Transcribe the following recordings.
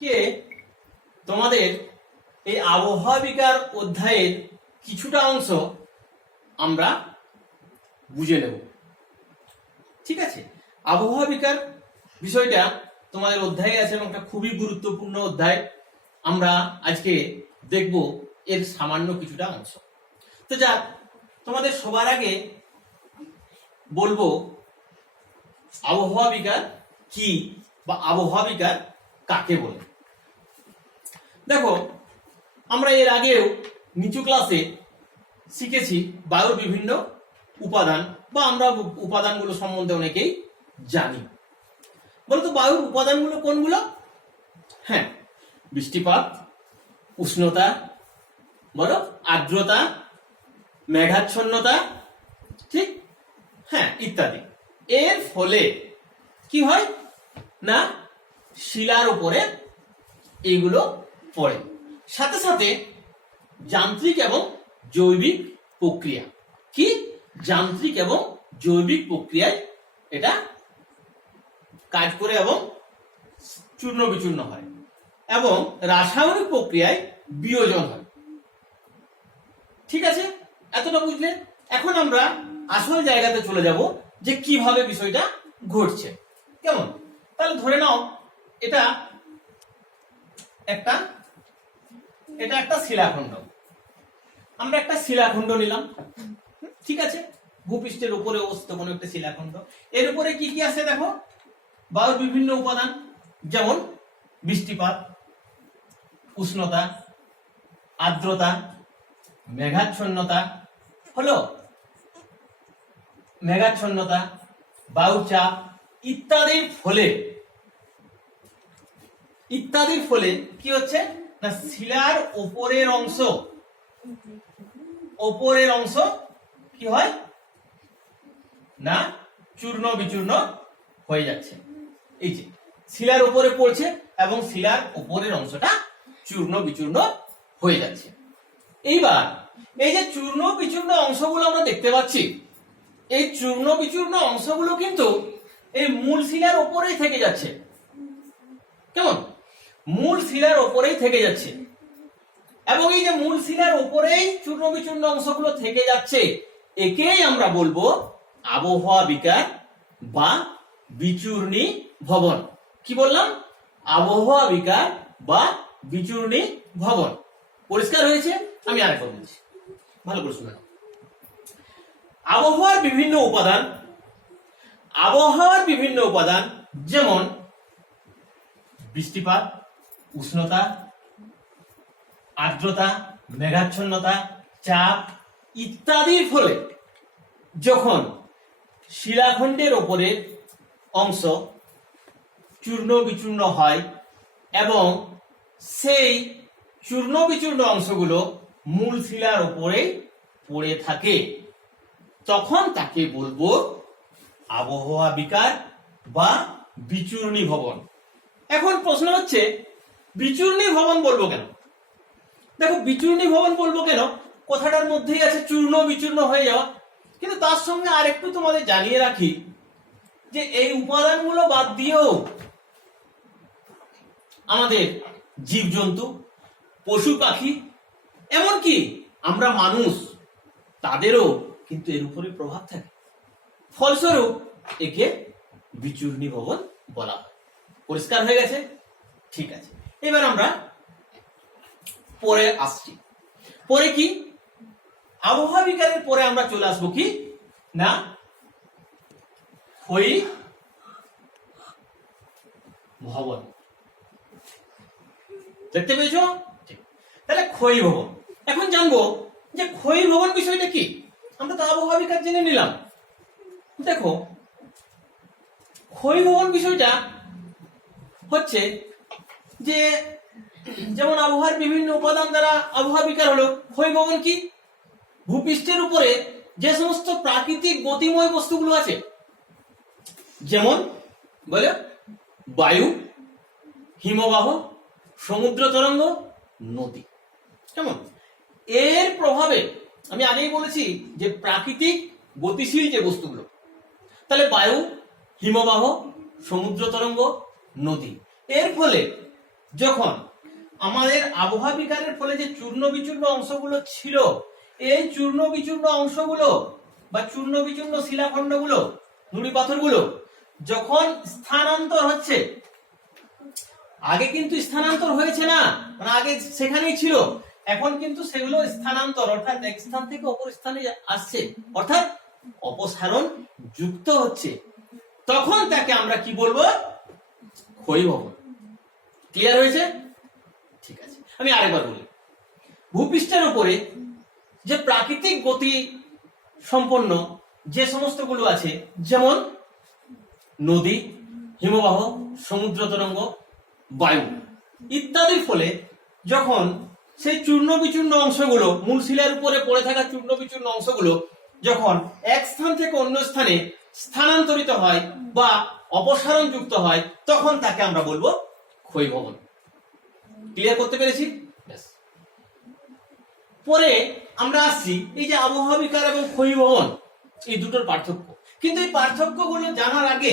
কে তোমাদের এই আবহাওয়া বিজ্ঞান অধ্যায়ের কিছুটা অংশ আমরা বুঝে নেব। ঠিক আছে, আবহাওয়া বিজ্ঞান বিষয়টা তোমাদের অধ্যায়ে আছে এবং একটা খুবই গুরুত্বপূর্ণ অধ্যায়। আমরা আজকে দেখব এর সামান্য কিছুটা অংশ। তো যাক, তোমাদের সবার আগে বলবো আবহাওয়া বিজ্ঞান কি বা আবহাওয়া বিজ্ঞান কাকে বলে। দেখো, আমরা এর আগেও নিচু ক্লাসে শিখেছি বায়ুর বিভিন্ন উপাদান, বা আমরা উপাদানগুলো সম্বন্ধে অনেকেই জানি। বলতো বায়ুর উপাদানগুলো কোনগুলো? হ্যাঁ, বৃষ্টিপাত, উষ্ণতা, বলো আর্দ্রতা, মেঘাচ্ছন্নতা, ঠিক, হ্যাঁ, ইত্যাদি। এর ফলে কি হয় না, শিলার উপরে এইগুলো পড়ে। সাথে সাথে যান্ত্রিক এবং জৈবিক প্রক্রিয়া, কি যান্ত্রিক এবং জৈবিক প্রক্রিয়ায় এটা কাজ করে এবং চূর্ণ বিচূর্ণ হয়, এবং রাসায়নিক প্রক্রিয়ায় বিয়োজন হয়। ঠিক আছে, এতটা বুঝলে? এখন আমরা আসল জায়গাতে চলে যাব যে কিভাবে বিষয়টা ঘটছে। কেমন? তাহলে ধরে নাও এটা একটা শিলাখণ্ড। আমরা একটা শিলাখণ্ড নিলাম, ঠিক আছে, ভূপৃষ্ঠের উপরে অবস্থিত কোনো একটা শিলাখণ্ড। এর উপরে কি কি আছে দেখো, বায়ুর বিভিন্ন উপাদান, যেমন বৃষ্টিপাত, উষ্ণতা, আর্দ্রতা, মেঘাচ্ছন্নতা, হলো মেঘাচ্ছন্নতা, বায়ুর চাপ ইত্যাদির ফলে কি হচ্ছে না, শিলার ওপরের অংশ কি হয় না, চূর্ণ বিচূর্ণ হয়ে যাচ্ছে। এই যে শিলার উপরে পড়ছে এবং শিলার উপরের অংশটা চূর্ণ বিচূর্ণ হয়ে যাচ্ছে। এইবার এই যে চূর্ণ বিচূর্ণ অংশগুলো আমরা দেখতে পাচ্ছি, এই চূর্ণ বিচূর্ণ অংশগুলো কিন্তু এই মূল শিলার উপরেই থেকে যাচ্ছে। কেমন? মূল শিলার উপরেই থেকে যাচ্ছে, এবং এই যে মূল শিলার উপরেই চূর্ণ বিচূর্ণ অংশগুলো থেকে যাচ্ছে, একেই আমরা বলবো আবহাওয়া বিকার বা বিচূর্ণী ভবন। কি বললাম? আবহাওয়া বিকার বা বিচূর্ণী ভবন। পরিষ্কার হয়েছে? আমি আরেকবার বলছি, ভালো করে শুনে নাও। আবহাওয়ার বিভিন্ন উপাদান যেমন বৃষ্টিপাত, উষ্ণতা, আর্দ্রতা, মেঘাচ্ছন্নতা, চাপ ইত্যাদির ফলে যখন শিলাখণ্ডের উপরের অংশ চূর্ণ বিচূর্ণ হয় এবং সেই চূর্ণ বিচূর্ণ অংশগুলো মূল শিলার উপরে পড়ে থাকে, তখন তাকে বলবো আবহাওয়া বিকার বা বিচূর্ণী ভবন। এখন প্রশ্ন হচ্ছে, বিচূর্ণী ভবন বলবো কেন? দেখো, বিচূর্ণী ভবন বলবো কেন, কথাটার মধ্যেই আছে চূর্ণ বিচূর্ণ হয়ে যাওয়া। কিন্তু তার সঙ্গে আরেকটু তোমাদের জানিয়ে রাখি যে এই উপাদানগুলো বাদ দিয়েও আমাদের জীবজন্তু, পশু পাখি, এমনকি আমরা মানুষ, তাদেরও কিন্তু এর উপরে প্রভাব থাকে। ফলস্বরূপ একে বিচূর্ণী ভবন বলা হয়। পরিষ্কার হয়ে গেছে? ঠিক আছে, এবার আমরা পরে আসছি। পরে কি, আবহাওয়া বিজ্ঞানের পরে আমরা চলে আসবো কি না, ক্ষয়ী ভবন। দেখতে পেয়েছো? তাহলে ক্ষয়ী ভবন। এখন জানবো যে ক্ষয়ী ভবন বিষয়টা কি। আমরা তো আবহাওয়া বিজ্ঞান জেনে নিলাম। দেখো, ক্ষয়ী ভবন বিষয়টা হচ্ছে যে, যেমন আবহাওয়ার বিভিন্ন উপাদান দ্বারা আবহাওয়া বিকার হলো, ক্ষয়ী ভবন কি, ভূপৃষ্ঠের উপরে যে সমস্ত প্রাকৃতিক গতিময় বস্তুগুলো আছে, যেমন বলে বায়ু, হিমবাহ, সমুদ্র তরঙ্গ, নদী, কেমন, এর প্রভাবে আমি আগেই বলেছি যে প্রাকৃতিক গতিশীল যে বস্তুগুলো, তাহলে বায়ু, হিমবাহ, সমুদ্র তরঙ্গ, নদী, এর ফলে যখন আমাদের আবহাওয়া বিকারের ফলে যে চূর্ণ বিচূর্ণ অংশগুলো ছিল, এই চূর্ণ বিচূর্ণ অংশগুলো বা চূর্ণ বিচূর্ণ শিলাখণ্ডগুলো, নুড়ি পাথরগুলো যখন স্থানান্তর হচ্ছে, আগে কিন্তু স্থানান্তর হয়েছে না, মানে আগে সেখানেই ছিল, এখন কিন্তু সেগুলো স্থানান্তর অর্থাৎ এক স্থান থেকে অপর স্থানে আসছে, অর্থাৎ অপসারণ যুক্ত হচ্ছে, তখন তাকে আমরা কি বলবো? ক্ষয়ীভবন। ক্লিয়ার হয়েছে? ঠিক আছে, আমি আরেকবার বলি। ভূপৃষ্ঠের উপরে যে প্রাকৃতিক গতি সম্পন্ন যে সমস্ত গুলো আছে, যেমন নদী, হিমবাহ, সমুদ্র তরঙ্গ, বায়ু ইত্যাদির ফলে যখন সেই চূর্ণ বিচূর্ণ অংশগুলো, মূল শিলার উপরে পড়ে থাকা চূর্ণ বিচূর্ণ অংশগুলো যখন এক স্থান থেকে অন্য স্থানে স্থানান্তরিত হয় বা অপসারণ যুক্ত হয়, তখন তাকে আমরা বলবো ক্ষয়ীভবন। ক্লিয়ার করতে পেরেছি? পরে আমরা আসছি এই যে আবহাওয়া বিকার এবং ক্ষয়ীভবন, এই দুটোর পার্থক্য। কিন্তু এই পার্থক্যগুলো জানার আগে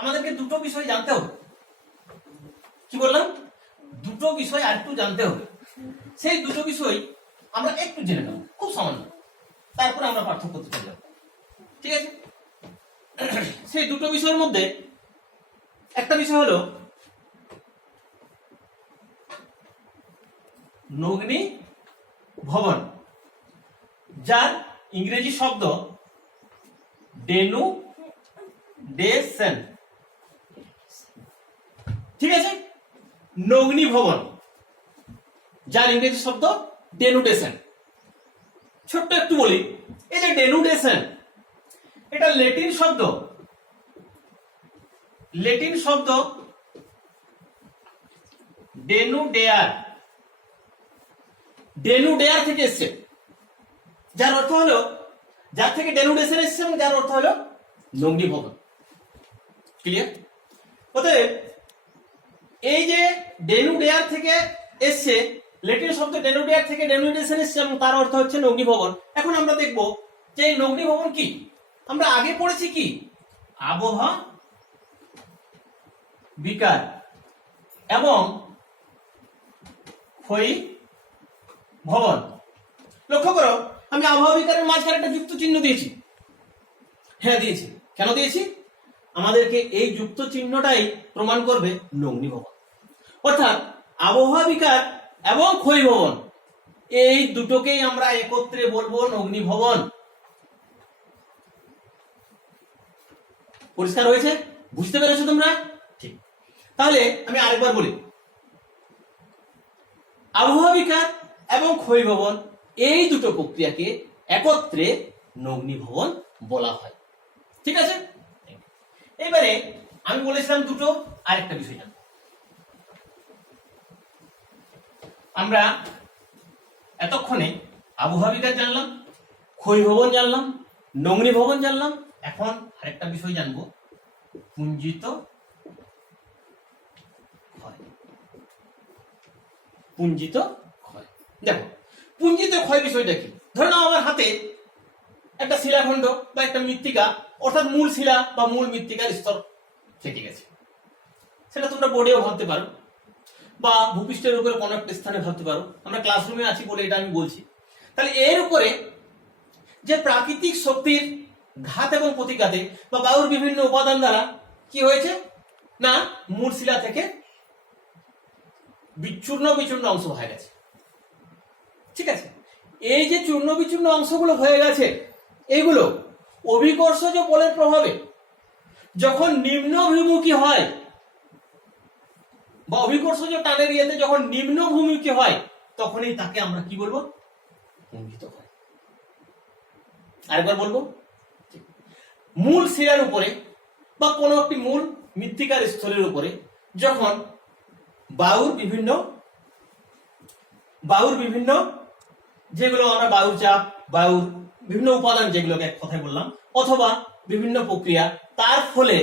আমাদেরকে দুটো বিষয় জানতে হবে। কি বললাম? দুটো বিষয় আর একটু জানতে হবে। সেই দুটো বিষয় আমরা একটু জেনে নেব, খুব সামান্য, তারপরে আমরা পার্থক্য চলে যাব। ঠিক আছে? সেই দুটো বিষয়ের মধ্যে একটা বিষয় হলো নগ্নি ভবন, যার ইংরেজি শব্দ ডেনুডেশন। ঠিক আছে? নগ্নি ভবন, যার ইংরেজি শব্দ ডেনুডেশন। ছোট্ট একটু বলি, এই যে ডেনুডেশন, এটা ল্যাটিন শব্দ, ল্যাটিন শব্দ ডেনুডেয়ার, ডেনুডেয়ার থেকে এসছে, যার অর্থ হলো, যার থেকে ডেনুডেশন এসছে এবং যার অর্থ হলো নগ্নি ভবন। ক্লিয়ার? অতএব এই যে ডেনুডেয়ার থেকে এসছে, ল্যাটিন শব্দ ডেনুডেয়ার থেকে ডেনুডেশন এসছে এবং তার অর্থ হচ্ছে নগ্নি ভবন। এখন আমরা দেখব যে এই নগ্নি ভবন কি। আমরা আগে পড়েছি কি? আবহাওয়া বিকার এবং ক্ষয়ীভবন। লক্ষ্য করো, আমি আবহাওয়া বিকারের মাঝখানে একটা যুক্ত চিহ্ন দিয়েছি। হ্যাঁ দিয়েছি। কেন দিয়েছি? আমাদেরকে এই যুক্ত চিহ্নটাই প্রমাণ করবে নগ্নি ভবন। অর্থাৎ আবহাওয়া বিকার এবং ক্ষয়ীভবন, এই দুটোকেই আমরা একত্রে বলবো নগ্নি ভবন। পরিষ্কার হয়েছে? বুঝতে পেরেছো তোমরা? ঠিক। তাহলে আমি আরেকবার বলি, আবহাওয়া বিকার এবং ক্ষয়ীভবন এই দুটো প্রক্রিয়াকে একত্রে নগ্নি ভবন বলা হয়। ঠিক আছে? এবারে আমি বলেছিলাম দুটো, আরেকটা বিষয় জানবো। আমরা এতক্ষণে আবহাওয়া বিকার জানলাম, ক্ষয়ীভবন জানলাম, নগ্নি ভবন জানলাম। এখন আরেকটা বিষয় জানবো, পুঞ্জিত ক্ষয়। পুঞ্জিত ক্ষয়। দেখো, পুঞ্জিত ক্ষয় বিষয়টা কি? ধরে নাও আমার হাতে একটা শিলাখণ্ড বা একটা মৃত্তিকা, অর্থাৎ মূল শিলা বা মূল মৃত্তিকার স্তর থেকে গেছে। সেটা তোমরা বোর্ডেও ভাবতে পারো বা ভূপৃষ্ঠের উপরে কোনো একটা স্থানে ভাবতে পারো। আমরা ক্লাসরুমে আছি বলে এটা আমি বলছি। তাহলে এর উপরে যে প্রাকৃতিক শক্তির ঘাত এবং প্রতিঘাতে বা বায়ুর বিভিন্ন উপাদান দ্বারা কি হয়েছে না, মূল শিলা থেকে বিচূর্ণ বিচূর্ণ অংশ হয়ে গেছে। ঠিক আছে? এই যে চূর্ণ বিচূর্ণ অংশগুলো হয়ে গেছে, এইগুলো অভিকর্ষজ বলের প্রভাবে যখন নিম্নভূমুখী হয় বা অভিকর্ষজ টানের ইয়েতে যখন নিম্নভূমুখী হয়, তখনই তাকে আমরা কি বলবো? পুঞ্জিত ক্ষয়। আরেকবার বলবো, মূল শিলার উপরে বা কোনো একটি মূল মৃত্তিকার স্থলের উপরে যখন বায়ুর বিভিন্ন যেগুলো আমরা বায়ুর চাপ, বায়ুর বিভিন্ন উপাদান যেগুলোকে এক কথায় বললাম, অথবা বিভিন্ন প্রক্রিয়া, তার ফলে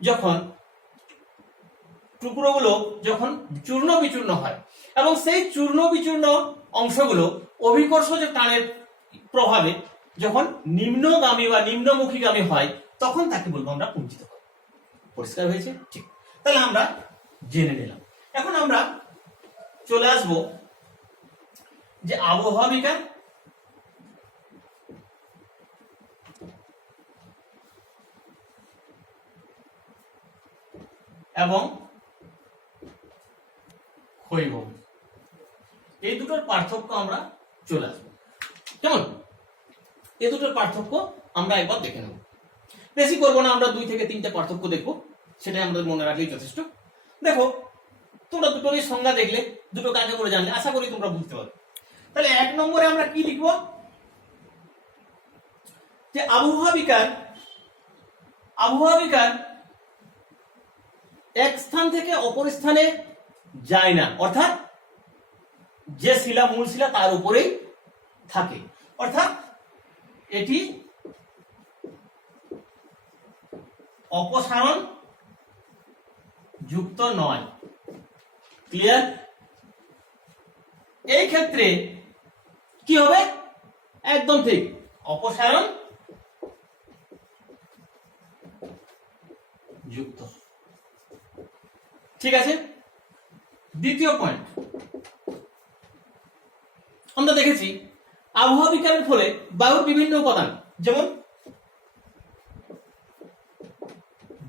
যখন টুকরোগুলো যখন চূর্ণ বিচূর্ণ হয় এবং সেই চূর্ণ বিচূর্ণ অংশগুলো অভিকর্ষজ টানের প্রভাবে যখন নিম্নগামী বা নিম্নমুখীগামী হয়, তখন তাকে বলবো আমরা পুঞ্জিত ক্ষয়। পরিষ্কার হয়েছে? ঠিক। তাহলে আমরা জেনে নিলাম এখন আমরা চলে আসব যে আবহাওয়া বিজ্ঞান এবং ক্ষয়ভবন, এই দুটোর পার্থক্য আমরা চলে আসবো। কেমন? এই দুটোর পার্থক্য আমরা একবার দেখে নেব। বেশি করবো না, আমরা 2 থেকে 3টে পার্থক্য দেখবো, সেটাই আমাদের মনে রাখলেই যথেষ্ট। দেখো, তোমরা দুটোরই সংজ্ঞা দেখলে, দুটো কাকে করে জানলে, আশা করি তোমরা বুঝতে পারবে। তাহলে 1 নম্বরে আমরা কি লিখবো? যে আবহাওয়া বিজ্ঞান এক স্থান থেকে অপর স্থানে যায় না, অর্থাৎ যে শিলা মূল শিলা তার উপরেই থাকে, অর্থাৎ এটি অপসারণ যুক্ত নয়। ক্লিয়ার? এই ক্ষেত্রে কি হবে? একদম ঠিক, অপসারণ যুক্ত। ঠিক আছে। দ্বিতীয় পয়েন্ট, আমরা দেখেছি আবহাওয়া বিজ্ঞানের ফলে বায়ুর বিভিন্ন উপাদান, যেমন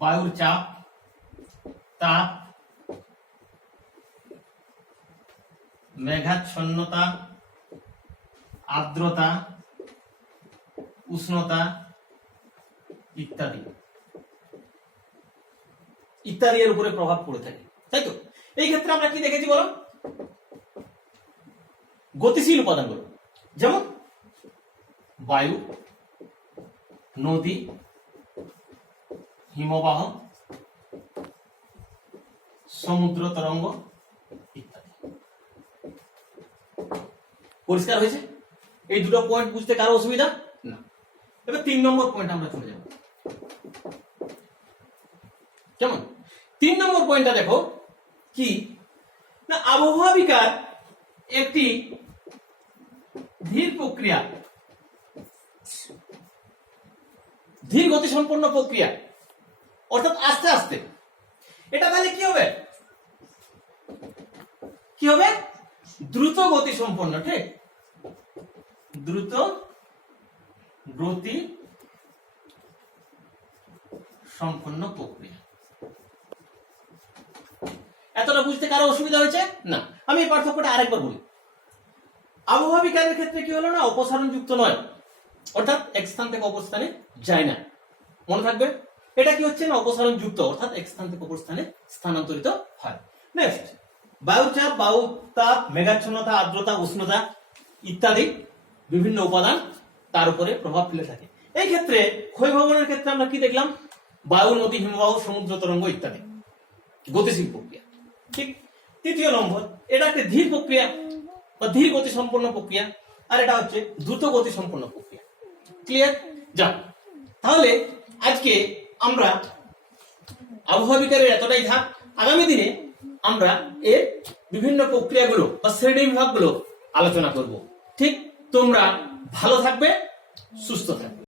বায়ুর চাপ, তাপ, মেঘাচ্ছন্নতা, আর্দ্রতা, উষ্ণতা ইত্যাদি ইত্যাদি এর উপরে প্রভাব পড়ে থাকে, তাই তো? এই ক্ষেত্রে আমরা কি দেখেছি বলো? গতিশীল উপাদানগুলো, যেমন বায়ু, নদী, হিমবাহ, সমুদ্র তরঙ্গ ইত্যাদি। পরিষ্কার হয়েছে? এই দুটো পয়েন্ট বুঝতে কারো অসুবিধা না। এবার 3 নম্বর পয়েন্ট আমরা চলে যাব। কেমন? 3 নম্বর পয়েন্টটা দেখো কি না, আবহাওয়া বিজ্ঞান একটি ধীর প্রক্রিয়া, ধীর গতি সম্পন্ন প্রক্রিয়া, অর্থাৎ আস্তে আস্তে। এটা তাহলে কি হবে? কি হবে? দ্রুত গতি সম্পন্ন। ঠিক, দ্রুত গতি সম্পন্ন প্রক্রিয়া। এতটা বুঝতে কারো অসুবিধা হয়েছে না? আমি এই পার্থক্যটা আরেকবার বলি। আবহাওয়া বিজ্ঞানের ক্ষেত্রে কি হলো না, অপসারণ যুক্ত নয়, অর্থাৎ এক স্থান থেকে অপর স্থানে যায় না। মনে থাকবে, এটা কি হচ্ছে না, অপসারণ যুক্ত, অর্থাৎ এক স্থান থেকে অপর স্থানে স্থানান্তরিত হয়। নেক্সট, বায়ুচাপ, বায়ু তাপ, মেঘাচ্ছন্নতা, আর্দ্রতা, উষ্ণতা ইত্যাদি বিভিন্ন উপাদান তার উপরে প্রভাব ফেলে থাকে। এই ক্ষেত্রে ক্ষয়ভবনের ক্ষেত্রে আমরা কি দেখলাম? বায়ু, নদী, হিমবাহ, সমুদ্র তরঙ্গ ইত্যাদি গতিশীল প্রক্রিয়া। ঠিক। 3য় নম্বর, এটা একটা ধীর প্রক্রিয়া বা ধীর গতি সম্পন্ন প্রক্রিয়া, আর এটা হচ্ছে দ্রুত গতি সম্পন্ন প্রক্রিয়া। ক্লিয়ার? যাক, তাহলে আজকে আমরা আবহাওয়া বিজ্ঞানের এতটাই থাক। আগামী দিনে আমরা এর বিভিন্ন প্রক্রিয়াগুলো বা শ্রেণী বিভাগগুলো আলোচনা করব। ঠিক, তোমরা ভালো থাকবে, সুস্থ থাকবে।